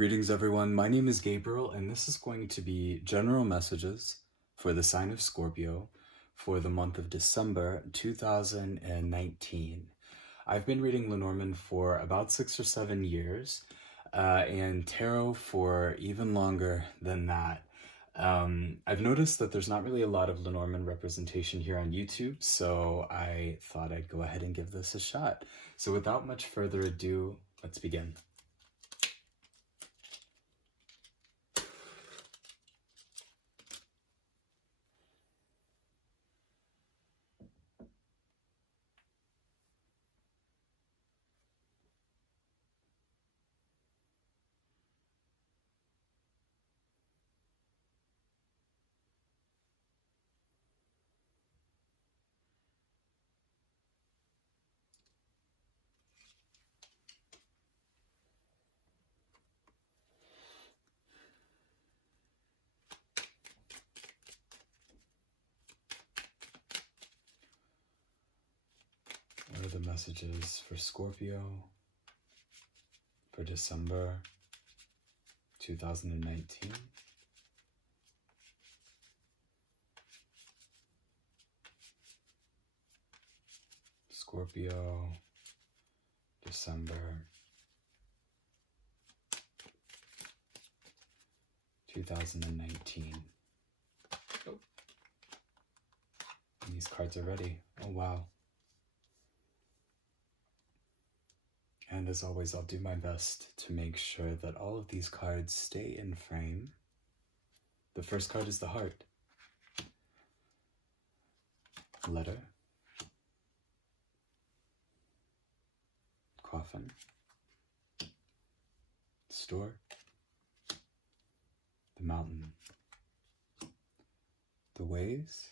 Greetings, everyone. My name is Gabriel, and this is going to be general messages for the sign of Scorpio for the month of December 2019. I've been reading Lenormand for about 6 or 7 years, and tarot for even longer than that. I've noticed that there's not really a lot of Lenormand representation here on YouTube, so I thought I'd go ahead and give this a shot. So without much further ado, let's begin. What are the messages for Scorpio for December 2019? Scorpio, December 2019. Oh. And these cards are ready. Oh, wow. And as always, I'll do my best to make sure that all of these cards stay in frame. The first card is the heart. Letter. Coffin. Store. The mountain. The waves.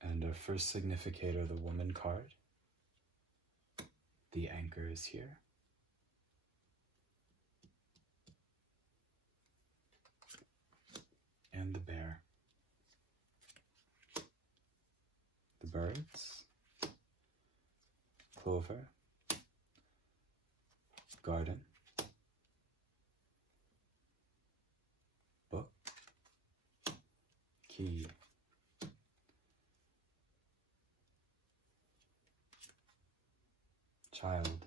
And our first significator, the woman card. The anchor is here. And the bear. The birds. Clover. Garden. Book. Key. Child.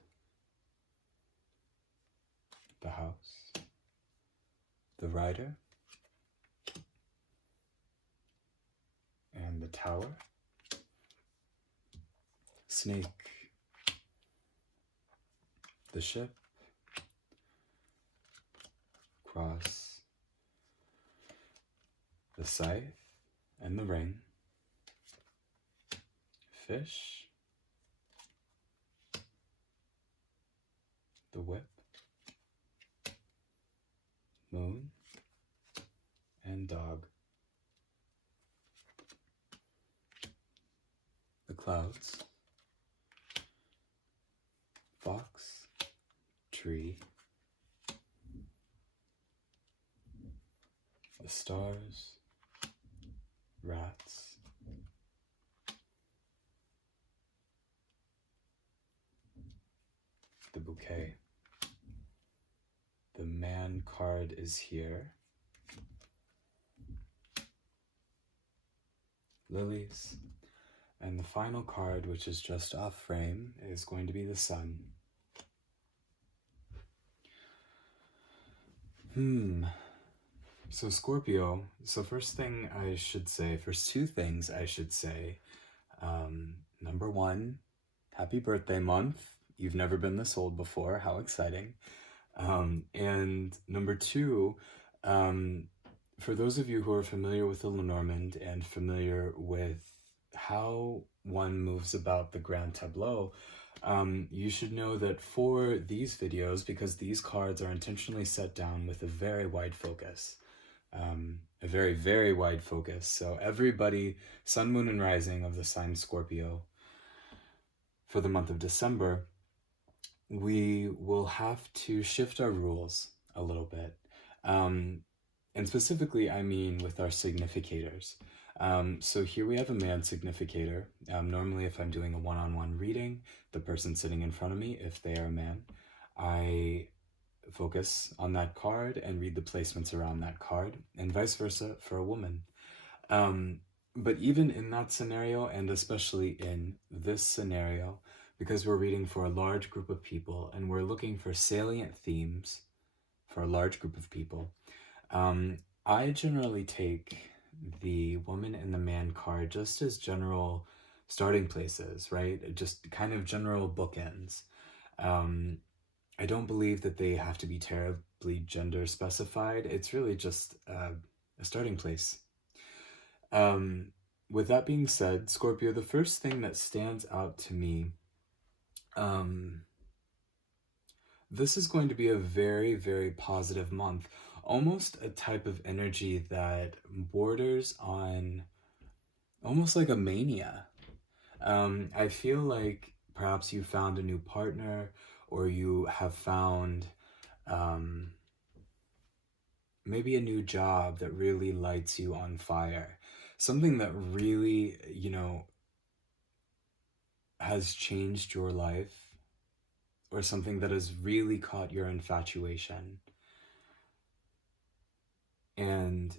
The house. The rider. And the tower. Snake. The ship. Cross. The scythe and the ring. Fish. The whip, moon, and dog. The clouds, fox, tree, the stars, rats, the bouquet. The man card is here. Lilies. And the final card, which is just off frame, is going to be the sun. So Scorpio, first two things I should say. Number one, happy birthday month. You've never been this old before. How exciting. And number two, for those of you who are familiar with the Lenormand and familiar with how one moves about the Grand Tableau, you should know that for these videos, because these cards are intentionally set down with a very wide focus, a very, very wide focus. So everybody, Sun, Moon, and Rising of the sign Scorpio for the month of December, we will have to shift our rules a little bit. And specifically, I mean with our significators. So here we have a man significator. Normally, if I'm doing a one-on-one reading, the person sitting in front of me, if they are a man, I focus on that card and read the placements around that card, and vice versa for a woman. Um, but even in that scenario, and especially in this scenario, because we're reading for a large group of people and we're looking for salient themes for a large group of people, I generally take the woman and the man card just as general starting places, right? Just kind of general bookends. Um, I don't believe that they have to be terribly gender specified. It's really just a starting place. Um, with that being said, Scorpio, the first thing that stands out to me, um, this is going to be a very, very positive month. Almost a type of energy that borders on almost like a mania. I feel like perhaps you found a new partner, or you have found um, maybe a new job that really lights you on fire. Something that really, has changed your life, or something that has really caught your infatuation. And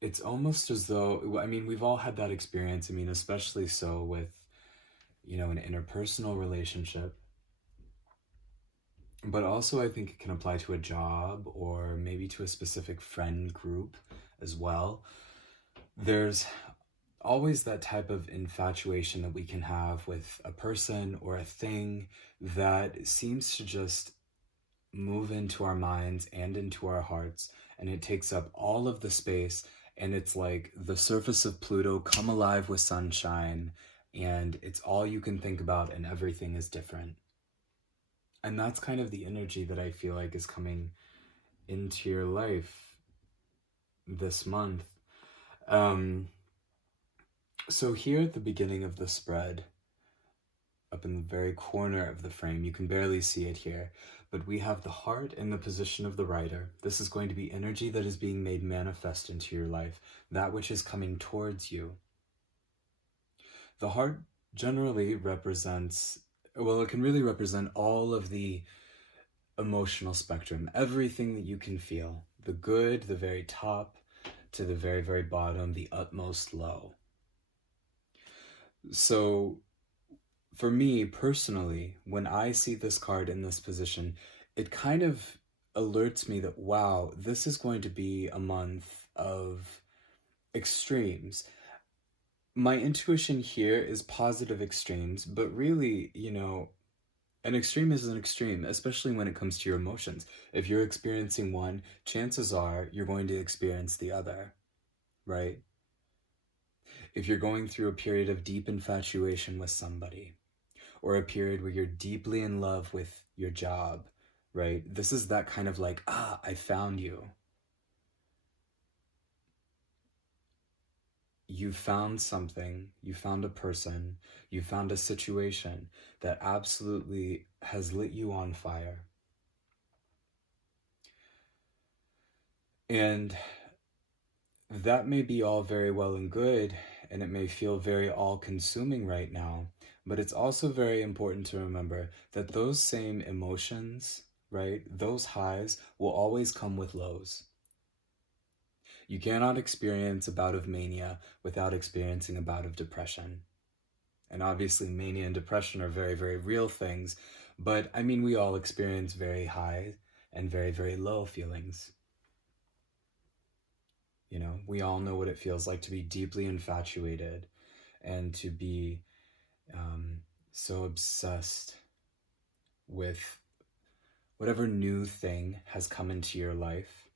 it's almost as though, I mean, we've all had that experience. I mean, especially so with, an interpersonal relationship. But also, I think it can apply to a job or maybe to a specific friend group as well. There's always that type of infatuation that we can have with a person or a thing that seems to just move into our minds and into our hearts, and it takes up all of the space, and it's like the surface of Pluto come alive with sunshine, and it's all you can think about, and everything is different. And that's kind of the energy that I feel like is coming into your life this month. So here at the beginning of the spread, up in the very corner of the frame, you can barely see it here, but we have the heart in the position of the writer. This is going to be energy that is being made manifest into your life, that which is coming towards you. The heart generally represents, well, it can really represent all of the emotional spectrum, everything that you can feel, the good, the very top, to the very, very bottom, the utmost low. So for me personally, when I see this card in this position, it kind of alerts me that, wow, this is going to be a month of extremes. My intuition here is positive extremes, but really, an extreme is an extreme, especially when it comes to your emotions. If you're experiencing one, chances are you're going to experience the other, right? If you're going through a period of deep infatuation with somebody, or a period where you're deeply in love with your job, right? This is that kind of like, I found you. You found something, you found a person, you found a situation that absolutely has lit you on fire. And that may be all very well and good, and it may feel very all-consuming right now, but it's also very important to remember that those same emotions, right, those highs will always come with lows. You cannot experience a bout of mania without experiencing a bout of depression. And obviously, mania and depression are very, very real things, but I mean, we all experience very high and very, very low feelings. We all know what it feels like to be deeply infatuated and to be so obsessed with whatever new thing has come into your life.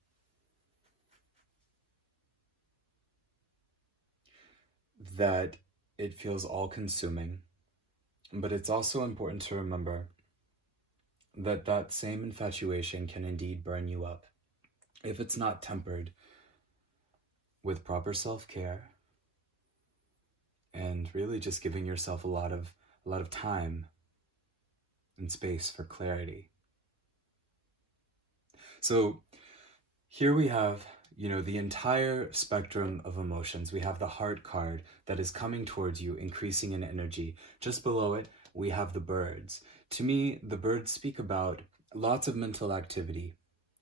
That it feels all-consuming. But it's also important to remember that that same infatuation can indeed burn you up if it's not tempered with proper self-care and really just giving yourself a lot of time and space for clarity. So here we have, the entire spectrum of emotions. We have the heart card that is coming towards you, increasing in energy. Just below it, we have the birds. To me, the birds speak about Lots of mental activity,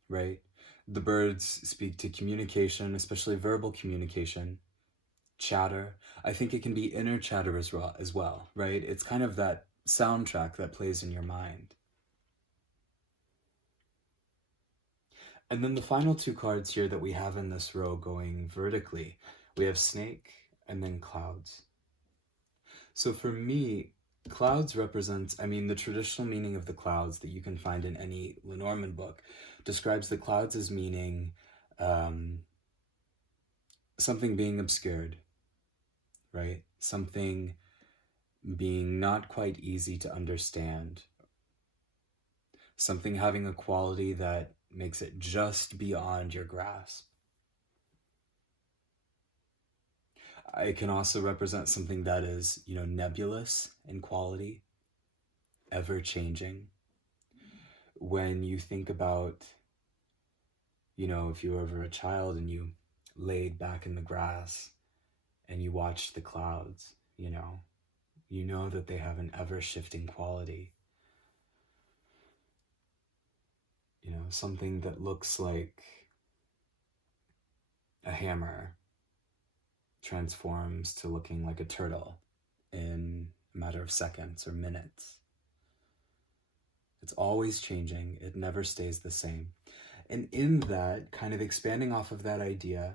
right? The birds speak to communication, especially verbal communication, chatter. I think it can be inner chatter as well, right? It's kind of that soundtrack that plays in your mind. And then the final two cards here that we have in this row going vertically, we have snake and then clouds. So for me, clouds represents, I mean, the traditional meaning of the clouds that you can find in any Lenormand book describes the clouds as meaning something being obscured, right? Something being not quite easy to understand. Something having a quality that makes it just beyond your grasp. It can also represent something that is, nebulous in quality, ever changing. When you think about, if you were ever a child and you laid back in the grass and you watched the clouds, you know that they have an ever shifting quality. Something that looks like a hammer transforms to looking like a turtle in a matter of seconds or minutes. It's always changing. It never stays the same. And in that, kind of expanding off of that idea,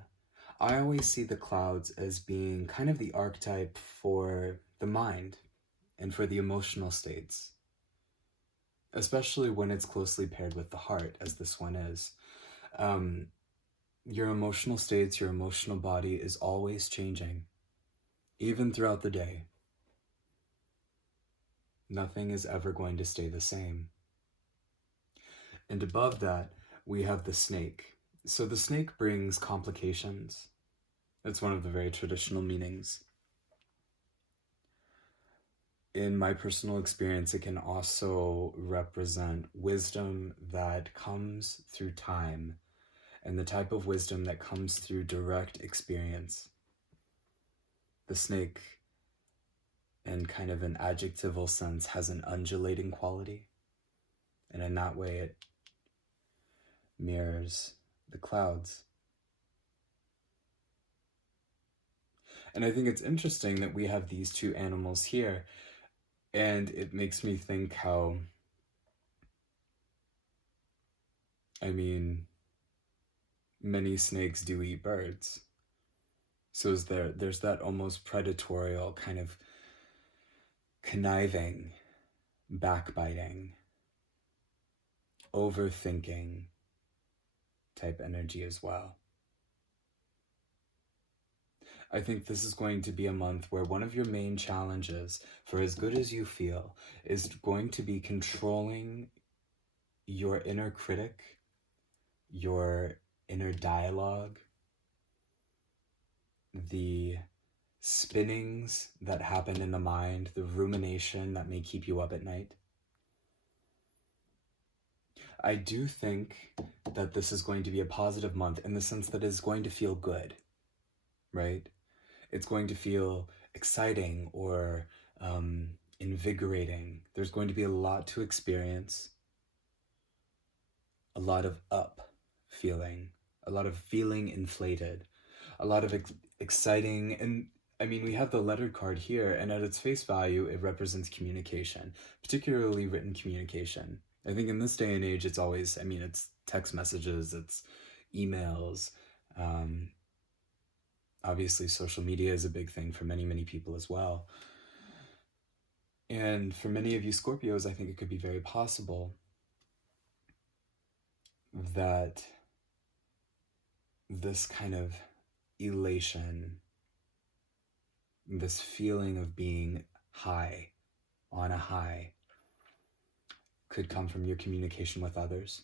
I always see the clouds as being kind of the archetype for the mind and for the emotional states, especially when it's closely paired with the heart, as this one is. Your emotional states, your emotional body is always changing, even throughout the day. Nothing is ever going to stay the same. And above that, we have the snake. So the snake brings complications. It's one of the very traditional meanings. In my personal experience, it can also represent wisdom that comes through time and the type of wisdom that comes through direct experience. The snake, in kind of an adjectival sense, has an undulating quality, and in that way it mirrors the clouds. And I think it's interesting that we have these two animals here, and it makes me think how, many snakes do eat birds. So there's that almost predatorial kind of conniving, backbiting, overthinking type energy as well. I think this is going to be a month where one of your main challenges, for as good as you feel, is going to be controlling your inner critic, your inner dialogue, the spinnings that happen in the mind, the rumination that may keep you up at night. I do think that this is going to be a positive month in the sense that it's going to feel good, right? It's going to feel exciting or invigorating. There's going to be a lot to experience, a lot of up feeling, a lot of feeling inflated, a lot of exciting. And we have the lettered card here, and at its face value, it represents communication, particularly written communication. I think in this day and age, it's always, it's text messages, it's emails. Obviously, social media is a big thing for many, many people as well. And for many of you Scorpios, I think it could be very possible that this kind of elation, this feeling of being high, on a high, could come from your communication with others.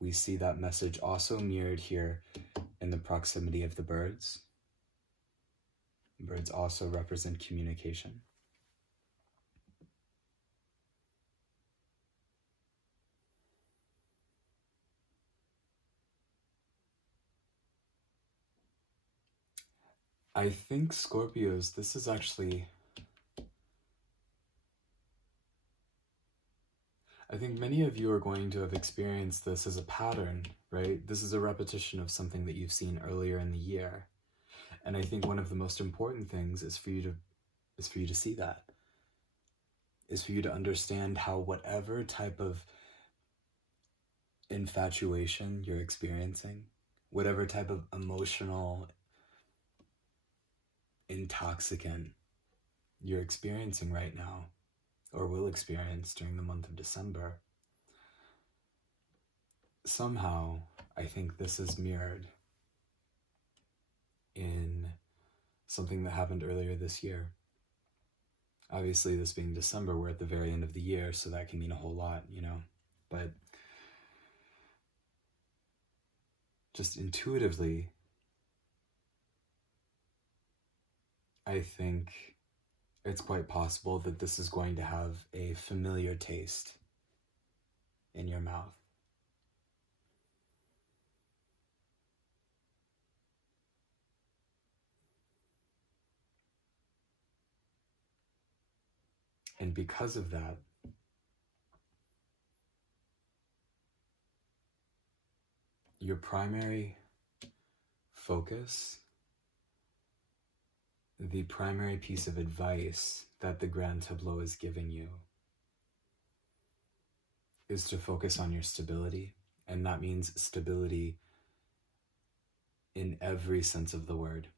We see that message also mirrored here in the proximity of the birds. Birds also represent communication. I think Scorpios, this is actually I think many of you are going to have experienced this as a pattern, right? This is a repetition of something that you've seen earlier in the year. And I think one of the most important things is for you to see that. Is for you to understand how whatever type of infatuation you're experiencing, whatever type of emotional intoxicant you're experiencing right now, or will experience during the month of December, somehow I think this is mirrored in something that happened earlier this year. Obviously, this being December, we're at the very end of the year, so that can mean a whole lot, But just intuitively, I think it's quite possible that this is going to have a familiar taste in your mouth. And because of that, your primary focus, the primary piece of advice that the Grand Tableau is giving you, is to focus on your stability. And that means stability in every sense of the word.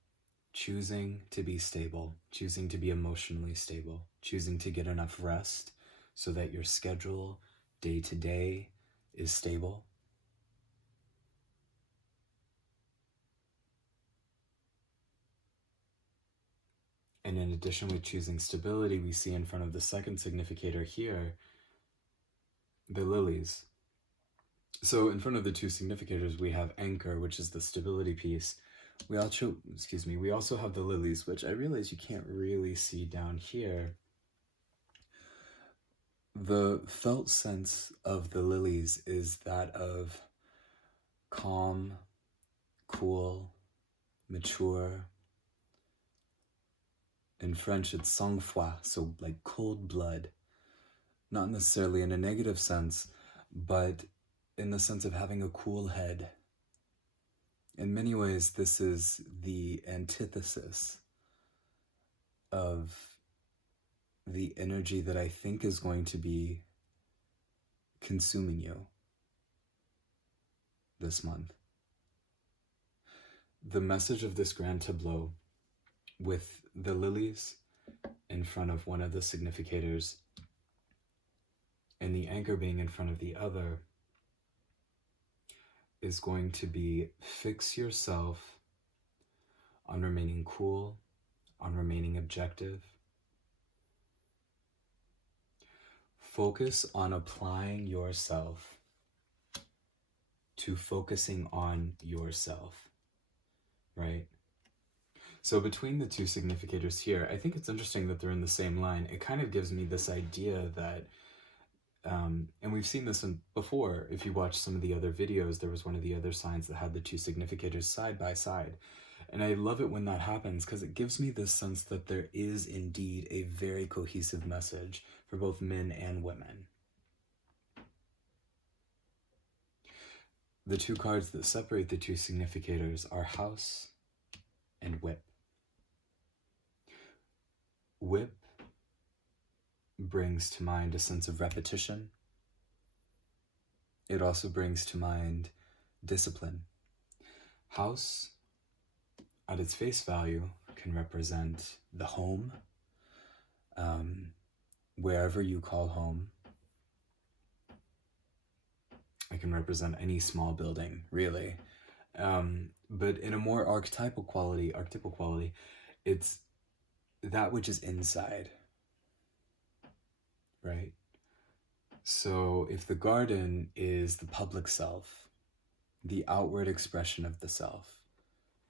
Choosing to be stable, choosing to be emotionally stable, choosing to get enough rest so that your schedule day to day is stable. And in addition with choosing stability, we see in front of the second significator here, the lilies. So in front of the two significators, we have anchor, which is the stability piece. We also have the lilies, which I realize you can't really see down here. The felt sense of the lilies is that of calm, cool, mature. In French, it's sang-froid, so like cold blood. Not necessarily in a negative sense, but in the sense of having a cool head. In many ways, this is the antithesis of the energy that I think is going to be consuming you this month. The message of this Grand Tableau, with the lilies in front of one of the significators and the anchor being in front of the other, is going to be fix yourself on remaining cool, on remaining objective. Focus on applying yourself to focusing on yourself, right? So between the two significators here, I think it's interesting that they're in the same line. It kind of gives me this idea that, and we've seen this before, if you watch some of the other videos, there was one of the other signs that had the two significators side by side. And I love it when that happens because it gives me this sense that there is indeed a very cohesive message for both men and women. The two cards that separate the two significators are House and Whip. Whip brings to mind a sense of repetition. It also brings to mind discipline. House, at its face value, can represent the home, wherever you call home. It can represent any small building, really. But in a more archetypal quality, it's that which is inside, right? So if the garden is the public self, the outward expression of the self,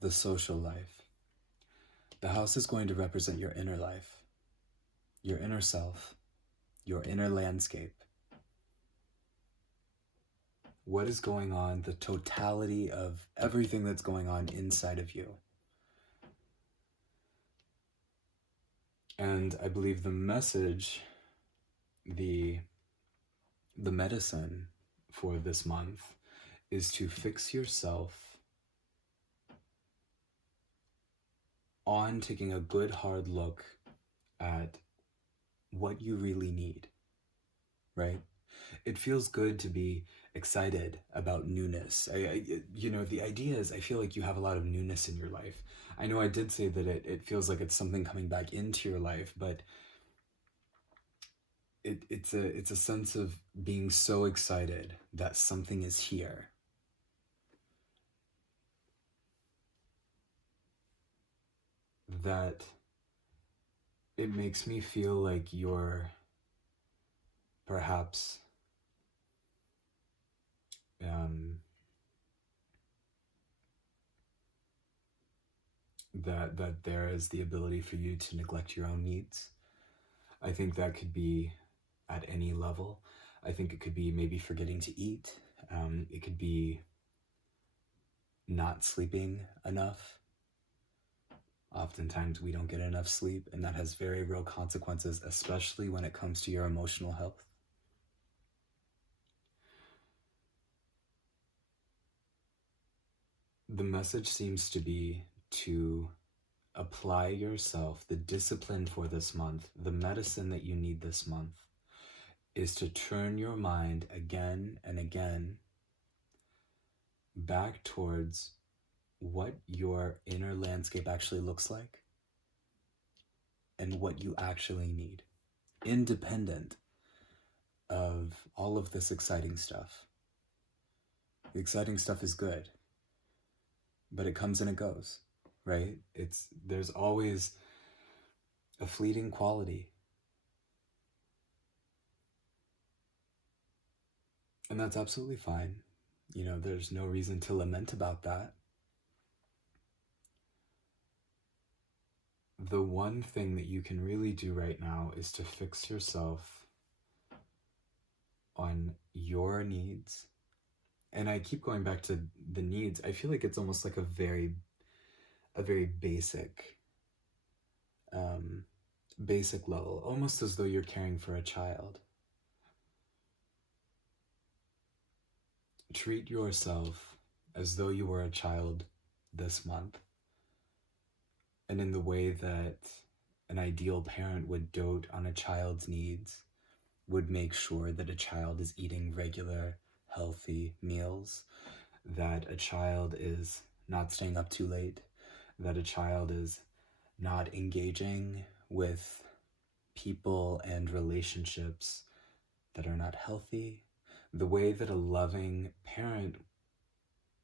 the social life, the house is going to represent your inner life, your inner self, your inner landscape. What is going on, the totality of everything that's going on inside of you. And I believe the message, the The medicine for this month is to fix yourself on taking a good hard look at what you really need, right? It feels good to be excited about newness. The idea is I feel like you have a lot of newness in your life. I know I did say that it feels like it's something coming back into your life, but it's a sense of being so excited that something is here. That it makes me feel like you're perhaps that there is the ability for you to neglect your own needs. I think that could be at any level. I think it could be maybe forgetting to eat. It could be not sleeping enough. Oftentimes we don't get enough sleep, and that has very real consequences, especially when it comes to your emotional health. The message seems to be to apply yourself, the discipline for this month, the medicine that you need this month, is to turn your mind again and again back towards what your inner landscape actually looks like and what you actually need, independent of all of this exciting stuff. The exciting stuff is good, but it comes and it goes, right? There's always a fleeting quality. And that's absolutely fine. There's no reason to lament about that. The one thing that you can really do right now is to fix yourself on your needs. And I keep going back to the needs. I feel like it's almost like a very basic level, almost as though you're caring for a child. Treat yourself as though you were a child this month, and in the way that an ideal parent would dote on a child's needs, would make sure that a child is eating regular, healthy meals, that a child is not staying up too late, that a child is not engaging with people and relationships that are not healthy. The way that a loving parent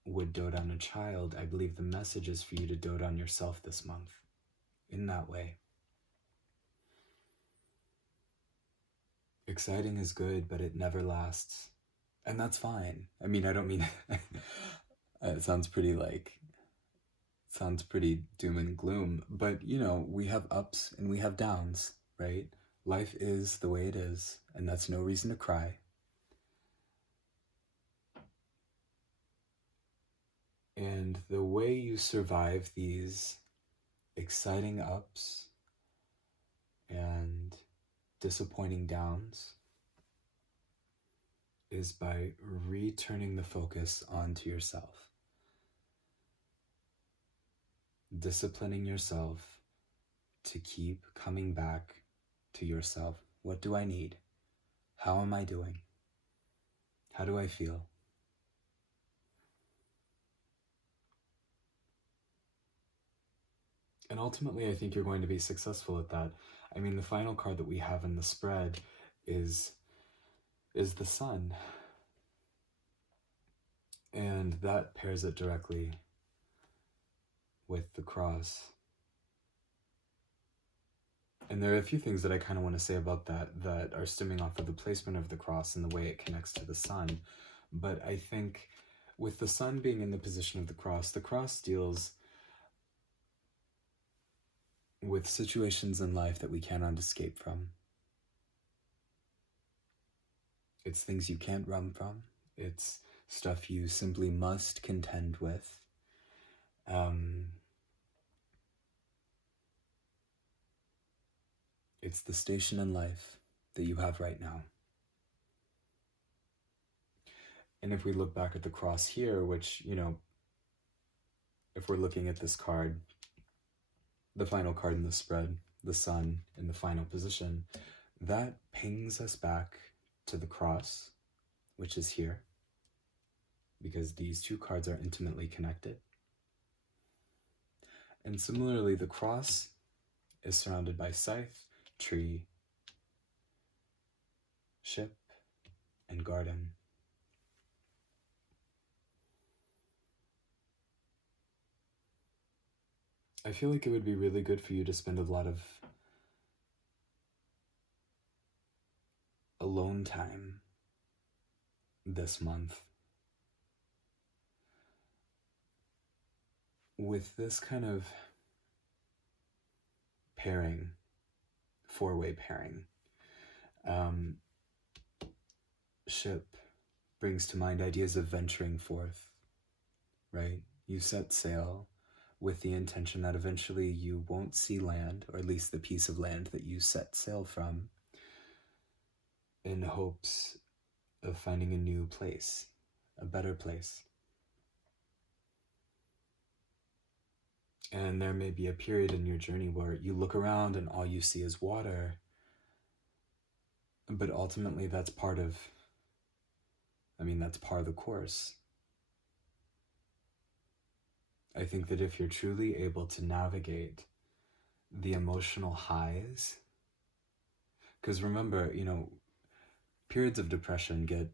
would dote on a child, I believe the message is for you to dote on yourself this month in that way. Exciting is good, but it never lasts. And that's fine. I mean, I don't mean it sounds pretty doom and gloom, but we have ups and we have downs, right? Life is the way it is, and that's no reason to cry. And the way you survive these exciting ups and disappointing downs is by returning the focus onto yourself. Disciplining yourself to keep coming back to yourself. What do I need? How am I doing? How do I feel? And ultimately, I think you're going to be successful at that. I mean, the final card that we have in the spread is the sun. And that pairs it directly with the cross. And there are a few things that I kind of want to say about that are stemming off of the placement of the cross and the way it connects to the sun. But I think with the sun being in the position of the cross deals with situations in life that we cannot escape from. It's things you can't run from. It's stuff you simply must contend with. It's the station in life that you have right now. And if we look back at the cross here, which, if we're looking at this card, the final card in the spread, the sun in the final position, that pings us back to the cross, which is here, because these two cards are intimately connected. And similarly, the cross is surrounded by scythe, tree, ship, and garden. I feel like it would be really good for you to spend a lot of alone time this month with this kind of pairing, four-way pairing. Ship brings to mind ideas of venturing forth, right? You set sail with the intention that eventually you won't see land, or at least the piece of land that you set sail from, in hopes of finding a new place, a better place. And there may be a period in your journey where you look around and all you see is water, but ultimately that's part of the course. I think that if you're truly able to navigate the emotional highs, because remember, periods of depression get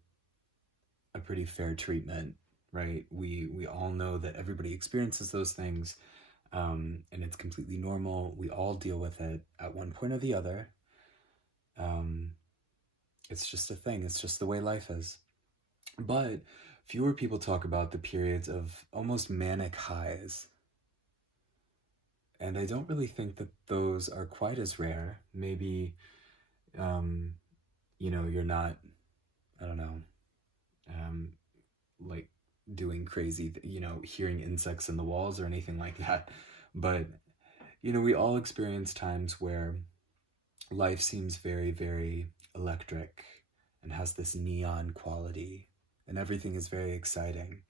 a pretty fair treatment, right? We all know that everybody experiences those things, and it's completely normal. We all deal with it at one point or the other. It's just a thing. It's just the way life is. But fewer people talk about the periods of almost manic highs. And I don't really think that those are quite as rare. Maybe, you're not, I don't know, like doing crazy, hearing insects in the walls or anything like that. But, we all experience times where life seems very, very electric and has this neon quality, and everything is very exciting.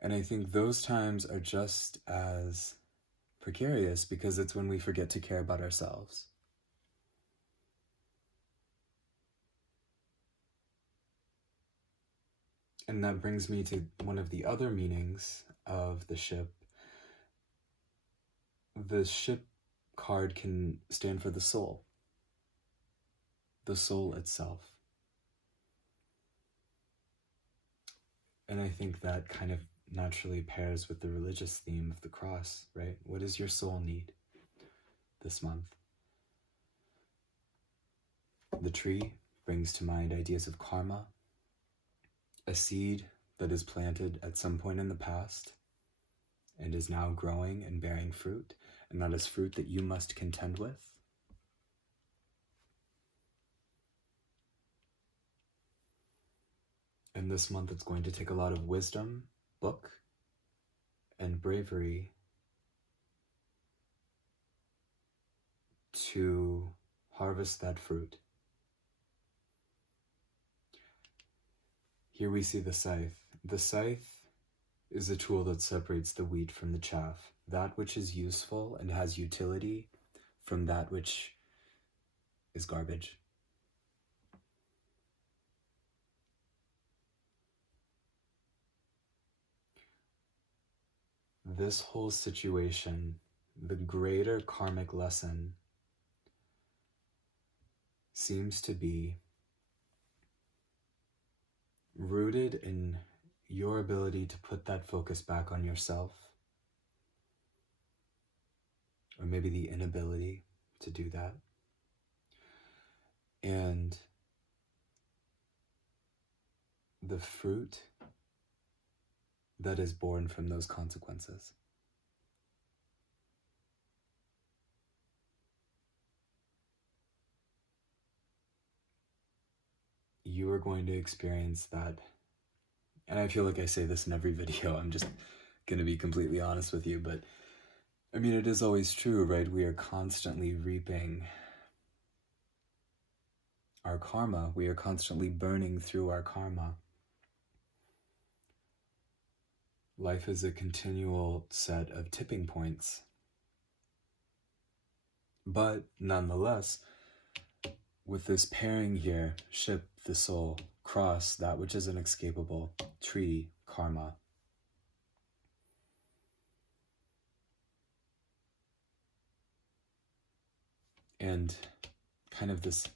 And I think those times are just as precarious because it's when we forget to care about ourselves. And that brings me to one of the other meanings of the ship. The ship card can stand for the soul itself. And I think that kind of naturally pairs with the religious theme of the cross, right? What does your soul need this month? The tree brings to mind ideas of karma, a seed that is planted at some point in the past and is now growing and bearing fruit, and that is fruit that you must contend with. And this month it's going to take a lot of wisdom, book, and bravery to harvest that fruit. Here we see the scythe. The scythe is a tool that separates the wheat from the chaff, that which is useful and has utility from that which is garbage. This whole situation, the greater karmic lesson, seems to be rooted in your ability to put that focus back on yourself, or maybe the inability to do that, and the fruit that is born from those consequences. You are going to experience that. And I feel like I say this in every video. I'm just going to be completely honest with you. But it is always true, right? We are constantly reaping our karma. We are constantly burning through our karma. Life is a continual set of tipping points. But nonetheless, with this pairing here, ship, the soul, cross, that which is inescapable, tree, karma. And kind of this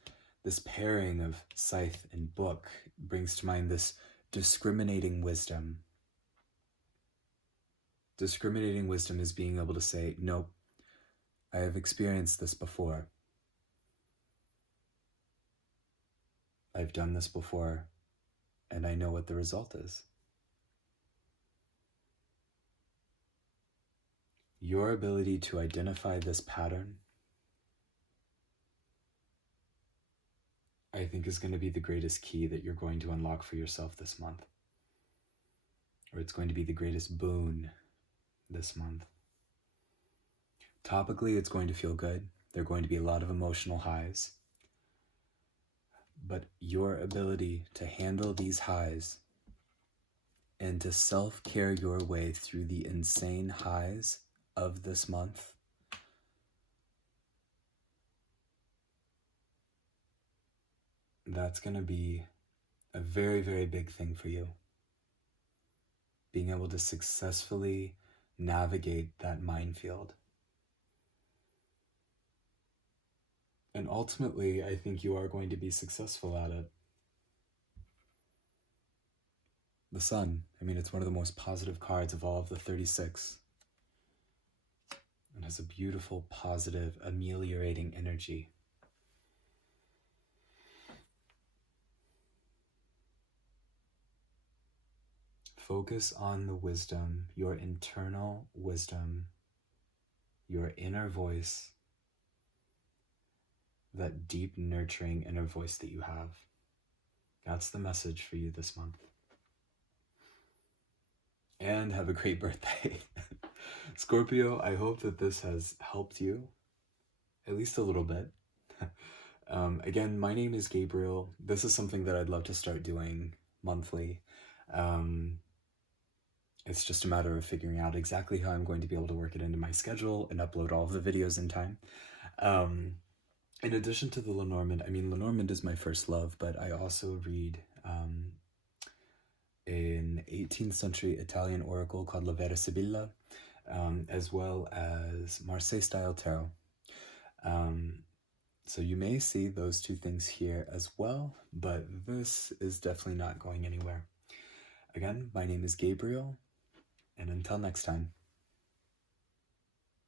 pairing of scythe and book brings to mind this discriminating wisdom. Discriminating wisdom is being able to say, nope, I have experienced this before. I've done this before, and I know what the result is. Your ability to identify this pattern, I think, is going to be the greatest key that you're going to unlock for yourself this month. Or it's going to be the greatest boon this month. Topically, it's going to feel good. There are going to be a lot of emotional highs. But your ability to handle these highs and to self-care your way through the insane highs of this month, that's going to be a very, very big thing for you. Being able to successfully navigate that minefield. And ultimately, I think you are going to be successful at it. The Sun, I mean, it's one of the most positive cards of all of the 36. It has a beautiful, positive, ameliorating energy. Focus on the wisdom, your internal wisdom, your inner voice, that deep, nurturing inner voice that you have. That's the message for you this month. And have a great birthday. Scorpio, I hope that this has helped you, at least a little bit. Again, my name is Gabriel. This is something that I'd love to start doing monthly. It's just a matter of figuring out exactly how I'm going to be able to work it into my schedule and upload all of the videos in time. In addition to the Lenormand, I mean, Lenormand is my first love, but I also read an 18th century Italian oracle called La Vera Sibilla, as well as Marseille-style tarot. So you may see those two things here as well, but this is definitely not going anywhere. Again, my name is Gabriel, and until next time.